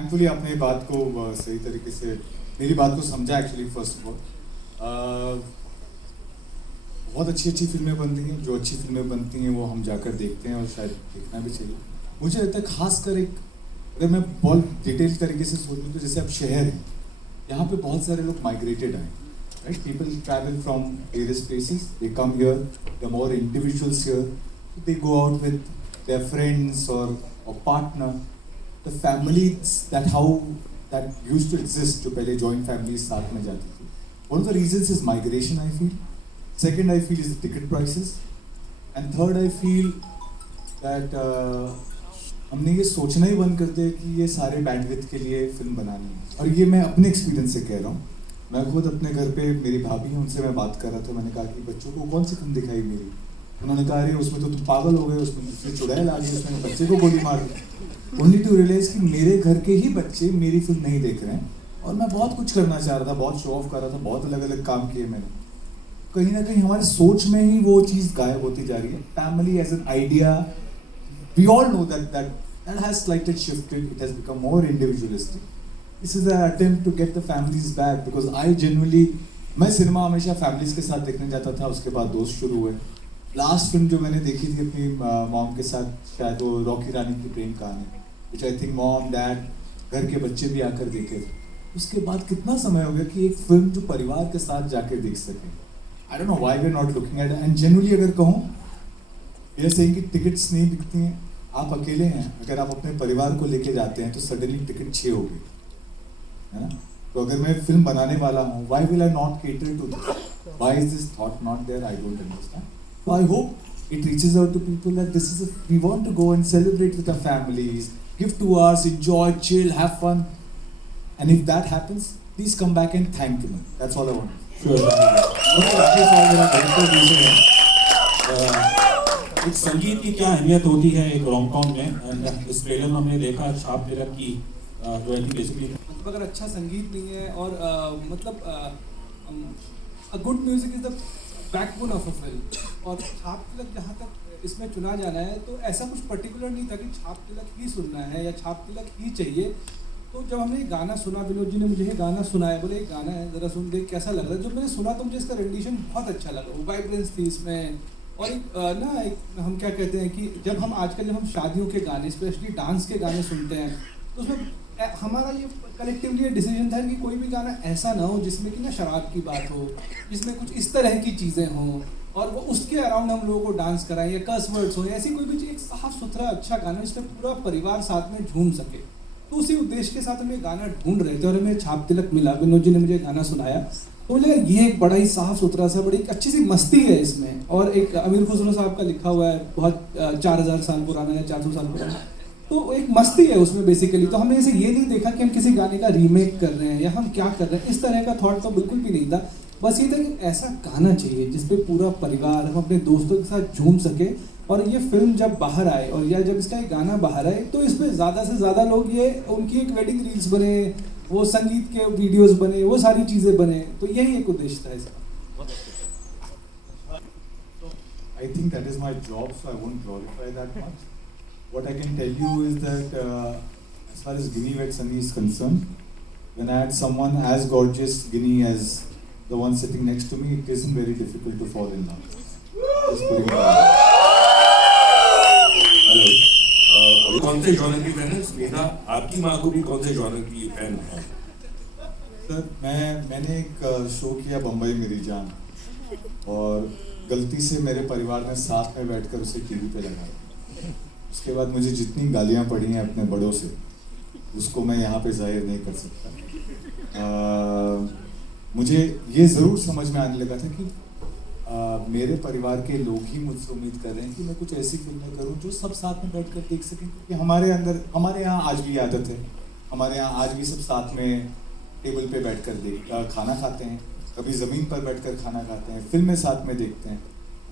Thankfully आपने बात को सही तरीके से मेरी बात को समझा एक्चुअली फर्स्ट ऑफ ऑल। बहुत अच्छी अच्छी फिल्में बनती हैं, जो अच्छी फिल्में बनती हैं वो हम जाकर देखते हैं और शायद देखना भी चाहिए। मुझे लगता है खासकर एक, अगर मैं बहुत डिटेल तरीके से सोचूं तो जैसे अब शहर है, यहाँ पे बहुत सारे लोग माइग्रेटेड आए, right? People travel from various places, they come here, the more individuals here, they go out with their friends और partner, the families that how that used to exist, जो पहले जॉइंट फैमिलीज साथ में जाती थी। One of the reasons is migration, I feel. Second, I feel is the ticket prices, and third, I feel that हमने ये सोचना ही बंद कर दिया कि ये सारे बैंडविड्थ के लिए फिल्म बनानी है। और ये मैं अपने एक्सपीरियंस से कह रहा हूँ। मैं खुद अपने घर पे, मेरी भाभी है, उनसे मैं बात कर रहा था। मैंने कहा कि बच्चों को कौन सी फिल्म दिखाई मेरी? उन्होंने कहा अरे उसमें तो तुम पागल हो गए, उसमें मुझसे चुड़ैल आ गई, उसमें बच्चे को गोली मार दी। ओनली टू रियलाइज कि मेरे घर के ही बच्चे मेरी फिल्म नहीं देख रहे हैं, और मैं बहुत कुछ करना चाह रहा था, बहुत शो ऑफ कर रहा था, बहुत अलग अलग काम किए मैंने। कहीं ना कहीं हमारे सोच में ही वो चीज़ गायब होती जा रही है। Family as an idea, we all know that has slightly shifted. It has become more individualistic. This is an attempt to get the families back, because I genuinely, मैं सिनेमा हमेशा फैमिलीज के साथ देखने जाता था, उसके बाद दोस्त शुरू हुए। लास्ट फिल्म जो मैंने देखी थी अपनी मॉम के साथ, शायद वो रॉकी रानी की प्रेम कहानी, which I think mom dad घर के बच्चे भी आकर देखे थे। उसके बाद कितना समय हो गया कि एक फिल्म जो परिवार के साथ जाके देख सकें। I don't know why we're not looking at it. And genuinely अगर कहूँ, ये saying कि टिकट्स नहीं बिकती हैं, आप अकेले हैं, अगर आप अपने परिवार को लेके जाते हैं तो सडनली टिकट 6 हो गई, है ना? तो अगर मैं फिल्म बनाने वाला हूँ, why will I not cater to this? Why is this thought not there? I don't understand. So I hope it reaches out to people that this is we want to go and celebrate with our families, give 2 hours, enjoy, chill, have fun. And if that happens, please come back and thank me. That's all I want. एक संगीत की क्या अहमियत होती है एक rom-com में। इस ट्रेलर में हमने देखा छाप तिलक की, जो है कि बेसिकली अगर अच्छा संगीत नहीं है और a good music is the backbone of a film. और छाप तिलक जहाँ तक इसमें चुना जाना है, तो ऐसा कुछ पर्टिकुलर नहीं था कि छाप तिलक ही सुनना है या छाप तिलक ही चाहिए। तो जब हमने गाना सुना, विनोद जी ने मुझे ये गाना सुनाया, बोले एक गाना है, ज़रा सुन देख कैसा लग रहा है। जब मैंने सुना तो मुझे इसका रेंडिशन बहुत अच्छा लगा, वो वाइब्रेंस थी इसमें। और एक हम क्या कहते हैं कि जब हम शादियों के गाने, स्पेशली डांस के गाने सुनते हैं, तो उसमें हमारा ये कलेक्टिवली डिसीजन था कि कोई भी गाना ऐसा ना हो जिसमें कि ना शराब की बात हो, जिसमें कुछ इस तरह की चीज़ें हों, और वो उसके अराउंड हम लोगों को डांस कराएं, या कर्स वर्ड्स हो, ऐसी कोई भी चीज़, एक साफ सुथरा अच्छा गाना जिसमें पूरा परिवार साथ में झूम सके। तो उसी उद्देश्य के साथ हम ये गाना ढूंढ रहे थे, और हमें छाप तिलक मिला। विनोद जी ने मुझे गाना सुनाया, तो मुझे लगा ये एक बड़ा ही साफ सुथरा सा, बड़ी अच्छी सी मस्ती है इसमें। और एक अमीर खुसरो साहब का लिखा हुआ है, बहुत 4000 साल पुराना या 400 साल पुराना, तो एक मस्ती है उसमें बेसिकली। तो हमने इसे ये नहीं देखा कि हम किसी गाने का रीमेक कर रहे हैं या हम क्या कर रहे हैं, इस तरह का थॉट तो बिल्कुल भी नहीं था। बस ये था कि ऐसा गाना चाहिए जिसपे पूरा परिवार, हम अपने दोस्तों के साथ झूम सके। और ये फिल्म जब बाहर आए, और या जब इसका एक गाना बाहर आए, तो इसमें ज़्यादा से ज़्यादा लोग, ये उनकी एक वेडिंग रील्स बने, वो संगीत के वीडियोस बने, वो सारी चीज़ें बने। तो यही एक उद्देश्य था इसका। I think that is my job, so I won't glorify that much. What I can tell you is that as far as Ginny Wed Sunny is concerned, when I had someone as gorgeous Ginny as the one sitting next to me, it isn't very difficult to fall in love. Just putting it out. अभी कौन से genre की fan है? मेरा आपकी माँ को भी कौन से जॉनर की फैन है? सर मैंने एक शो किया बम्बई मेरी जान, और गलती से मेरे परिवार ने साथ में बैठकर उसे टीवी पे लगाया। उसके बाद मुझे जितनी गालियाँ पड़ी हैं अपने बड़ों से, उसको मैं यहाँ पे जाहिर नहीं कर सकता। मुझे ये ज़रूर समझ में आने लगा था कि मेरे परिवार के लोग ही मुझसे उम्मीद कर रहे हैं कि मैं कुछ ऐसी फिल्में करूं जो सब साथ में बैठकर देख सकें। क्योंकि हमारे यहाँ आज भी आदत है, हमारे यहाँ आज भी सब साथ में टेबल पे बैठकर खाना खाते हैं, कभी ज़मीन पर बैठकर खाना खाते हैं, फिल्में साथ में देखते हैं।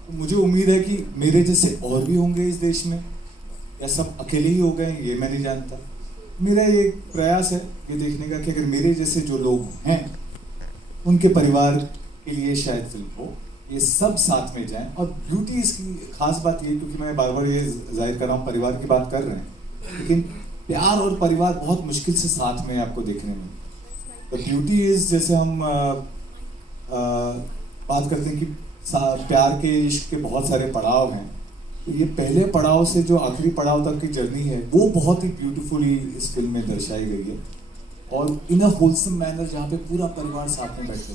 तो मुझे उम्मीद है कि मेरे जैसे और भी होंगे इस देश में, या सब अकेले ही हो गए ये मैं नहीं जानता। मेरा ये प्रयास है ये देखने का कि अगर मेरे जैसे जो लोग हैं उनके परिवार के लिए शायद फिल्म हो, ये सब साथ में जाएं। और ब्यूटी इसकी खास बात ये, क्योंकि मैं बार बार ये जाहिर कर रहा हूँ, परिवार की बात कर रहे हैं, लेकिन प्यार और परिवार बहुत मुश्किल से साथ में आपको देखने में। द ब्यूटी इज, जैसे हम बात करते हैं कि प्यार के इश्क के बहुत सारे पड़ाव हैं, तो ये पहले पड़ाव से जो आखिरी पड़ाव तक की जर्नी है वो बहुत ही ब्यूटीफुली इस फिल्म में दर्शाई गई है, और इन अ होलसम मैनर, जहाँ पे पूरा परिवार साथ में बैठे।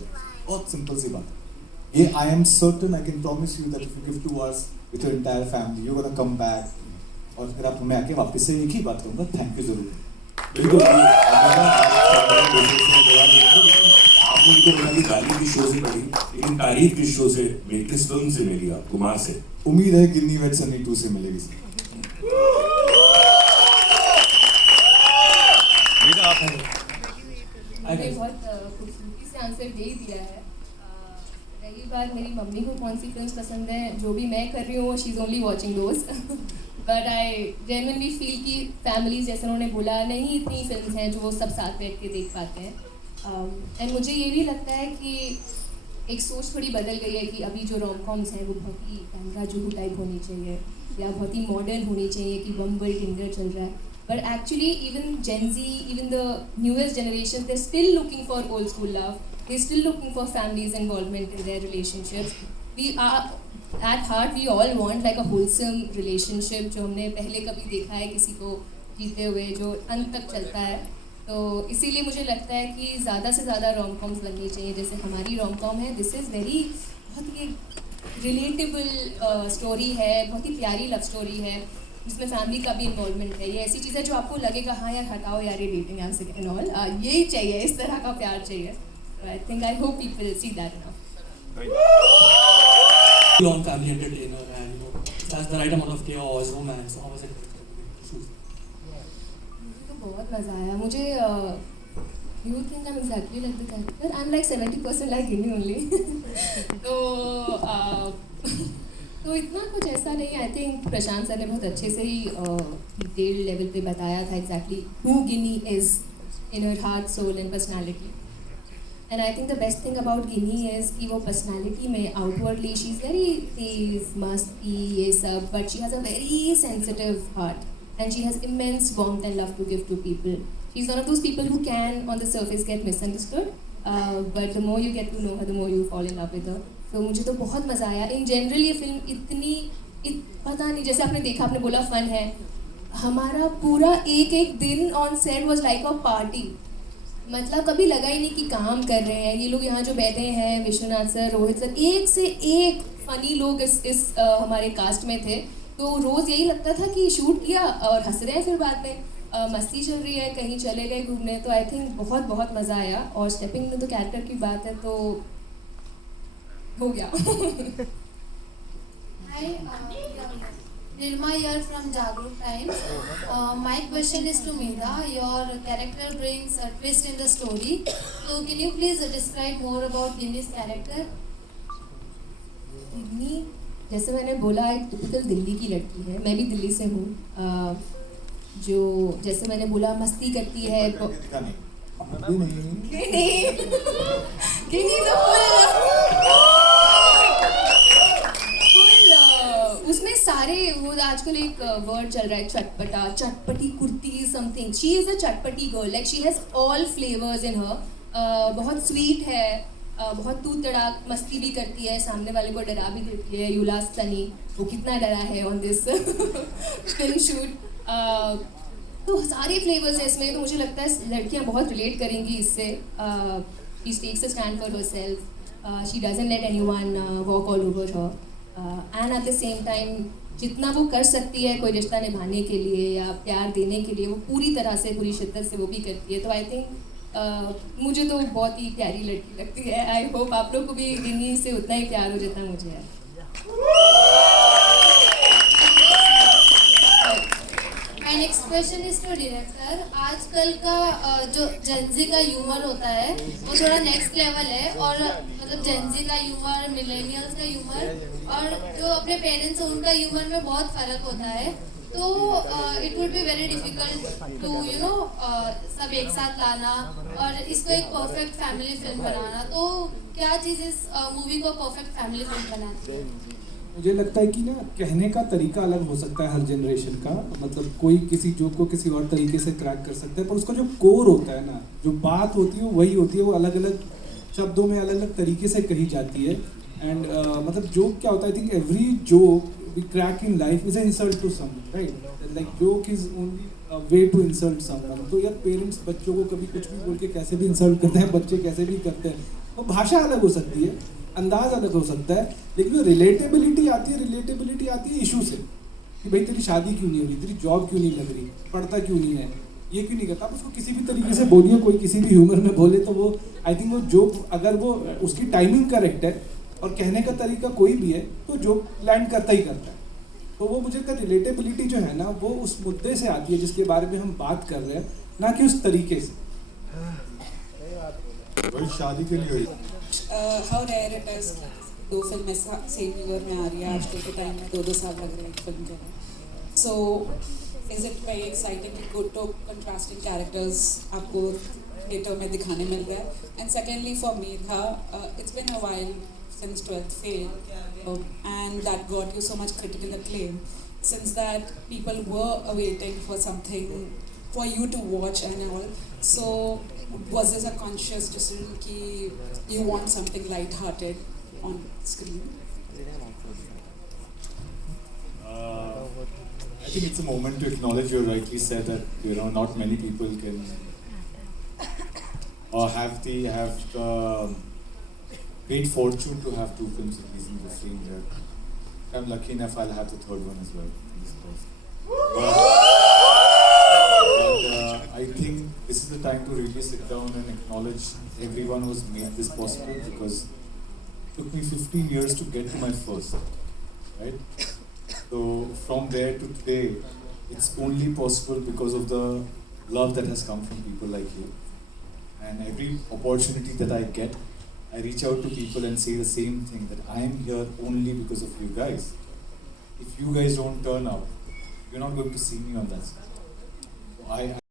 बहुत सिंपल सी बात है ये। I am certain, I can promise you that if you give 2 hours with your entire family, you gonna come back, और फिर आप हमें आके वापस से एक ही बात कहूँगा, थैंक यू जरूर। बिल्कुल आपने तो मेरी गाली की शो से पढ़ी, लेकिन तारीफ की शो से मेरी किस फिल्म से मिली आपको? मां से। उम्मीद है गिन्नी वेट सनी 2 से मिलेगी। मैंने बहुत खूबसूरती से आंसर दे ही दिया है। रही बात मेरी मम्मी को कौन सी फिल्म्स पसंद है, जो भी मैं कर रही हूँ she is only watching those, but I genuinely feel कि फैमिलीज, जैसे उन्होंने बोला, नहीं इतनी फिल्म्स हैं जो वो सब साथ बैठ के देख पाते हैं। एंड मुझे ये भी लगता है कि एक सोच थोड़ी बदल गई है कि अभी जो रोम कॉम्स हैं वो बहुत ही कैमरा जूहू टाइप होनी चाहिए या बहुत ही मॉडर्न होनी चाहिए कि बम्बल टिंडर चल रहा है। But actually, even Gen Z, even the newest generation, they're still looking for old school love. They're still looking for families' involvement in their relationships. We are, at heart, we all want like a wholesome relationship जो हमने पहले कभी देखा है किसी को जीते हुए, जो अंत तक चलता है। तो इसीलिए मुझे लगता है कि ज़्यादा से ज़्यादा रोम कॉम्स बननी चाहिए, जैसे हमारी रोम कॉम है। दिस इज़ वेरी, बहुत ही रिलेटेबल स्टोरी है, बहुत ही प्यारी लव स्टोरी है, जिसमें फैमिली का भी इन्वॉल्वमेंट है। ये ऐसी चीज़ है जो आपको लगेगा हाँ यार हटाओ यार ये डेटिंग ऐप्स एंड ऑल, यही चाहिए, इस तरह का प्यार चाहिए। I think, I hope people see that now. Long family entertainer, and that's the right amount of chaos, romance. How was it? मुझे तो बहुत मज़ा आया। मुझे you think I'm exactly like the character? I'm like 70% like Ginny only. तो इतना कुछ ऐसा नहीं। आई थिंक प्रशांत सर ने बहुत अच्छे से ही डिटेल लेवल पे बताया था exactly who Ginny is in her heart, soul and personality. And I think the best thing about Ginny is कि वो पर्सनालिटी में आउटवर्डली शी इज़ वेरी तेज मस्ती ये सब, but she has a very sensitive heart and she has immense warmth and love to give to people. She is one of those people who can on the surface get misunderstood, but the more you get to know her the more you fall in love with her. तो मुझे तो बहुत मज़ा आया। In general ये film पता नहीं, जैसे आपने देखा, आपने बोला फन है, हमारा पूरा एक दिन on set was like a party. मतलब कभी लगा ही नहीं कि काम कर रहे हैं। ये लोग यहाँ जो बैठे हैं, विश्वनाथ सर, रोहित सर, एक से एक फनी लोग इस हमारे कास्ट में थे। तो रोज़ यही लगता था कि शूट किया और हंस रहे हैं, फिर बाद में मस्ती चल रही है, कहीं चले गए घूमने। तो आई थिंक बहुत बहुत मज़ा आया। और स्टेपिंग में तो कैरेक्टर की बात है तो हो गया। Hi, Nirma here from Jagruk Times. My question is to Meera. Your character brings a twist in the story. So can you please describe more about Ginny's character? गिन्नी, जैसे मैंने बोला, एक टिपिकल दिल्ली की लड़की है। मैं भी दिल्ली से हूँ। जो जैसे मैंने बोला मस्ती करती है। गिन्नी तो उसमें सारे वो आजकल एक वर्ड चल रहा है चटपटा, चटपटी kurti something. She is a चटपटी girl, like she has all flavours in her. बहुत स्वीट है, बहुत तू तड़ाक मस्ती भी करती है, सामने वाले को डरा भी देती है। युलास सनी वो कितना डरा है ऑन दिस फिल्म शूट। तो सारे फ्लेवर्स हैं इसमें। तो मुझे लगता है लड़कियां बहुत रिलेट करेंगी इससे। She takes a stand for herself, she doesn't let anyone walk all over her, and at the same time जितना वो कर सकती है कोई रिश्ता निभाने के लिए या प्यार देने के लिए, वो पूरी तरह से, पूरी शिद्दत से वो भी करती है। तो आई थिंक मुझे तो बहुत ही प्यारी लड़की लगती है। आई होप आप लोग को भी गिन्नी से उतना ही प्यार हो जितना मुझे है। My next question is to director. आजकल का जो जेनजी का ह्यूमर होता है वो थोड़ा नेक्स्ट लेवल है, और मतलब जेनजी का ह्यूमर, मिलेनियल्स का ह्यूमर और जो अपने पेरेंट्स हैं उनका ह्यूमर में बहुत फ़र्क होता है। तो it would be very difficult to सब एक साथ लाना और इसको एक परफेक्ट फैमिली फिल्म बनाना। तो क्या चीज़ इस मूवी को परफेक्ट फैमिली फिल्म बनाती है? मुझे लगता है कि ना कहने का तरीका अलग हो सकता है हर जनरेशन का, मतलब कोई किसी जोक को किसी और तरीके से क्रैक कर सकता है, पर उसका जो कोर होता है ना, जो बात होती है वो वही होती है, वो अलग अलग शब्दों में अलग अलग तरीके से कही जाती है. एंड मतलब जोक क्या होता है, I think every joke we crack in life is a insult to someone, right? Like joke is only a way to insult someone. तो यार पेरेंट्स बच्चों को कभी कुछ भी बोल के कैसे भी इंसल्ट करते हैं, बच्चे कैसे भी करते हैं. तो भाषा अलग हो सकती है, अंदाज अलग हो सकता है, लेकिन जो रिलेटेबिलिटी आती है इशू से, कि भाई तेरी शादी क्यों नहीं हो रही, तेरी जॉब क्यों नहीं लग रही, पढ़ता क्यों नहीं है, ये क्यों नहीं करता. आप उसको किसी भी तरीके से बोलिए, कोई किसी भी ह्यूमर में बोले, तो वो आई थिंक वो जोक अगर वो उसकी टाइमिंग करेक्ट है और कहने का तरीका कोई भी है, तो जोक लैंड करता ही करता है. तो वो मुझे लगता है रिलेटेबिलिटी जो है ना, वो उस मुद्दे से आती है जिसके बारे में हम बात कर रहे हैं, ना कि उस तरीके से. वही शादी के लिए हुई. हाउ रेयर इट इज दो फिल्में सेम ईयर में आ रही है. आजकल के टाइम में 2-2 साल लग रहे हैं एक फिल्म के लिए. So is it very exciting कि गुड टू कंट्रास्टिंग कैरेक्टर्स आपको थिएटर में दिखाने मिल गया. एंड सेकेंडली फॉर मी था, it's been a while since 12th fail, and that got you so much critical acclaim. Since that, people were awaiting for something for you to watch and all. So, was this a conscious decision ki you want something light-hearted on screen? I think it's a moment to acknowledge. You rightly said that not many people can have the great fortune to have 2 film series in the same year. I'm lucky enough I'll have the 3rd one as well. But I think this is the time to really sit down and acknowledge everyone who's made this possible, because it took me 15 years to get to my first, right? So from there to today, it's only possible because of the love that has come from people like you. And every opportunity that I get, I reach out to people and say the same thing, that I am here only because of you guys. If you guys don't turn up, you're not going to see me on that stage. So I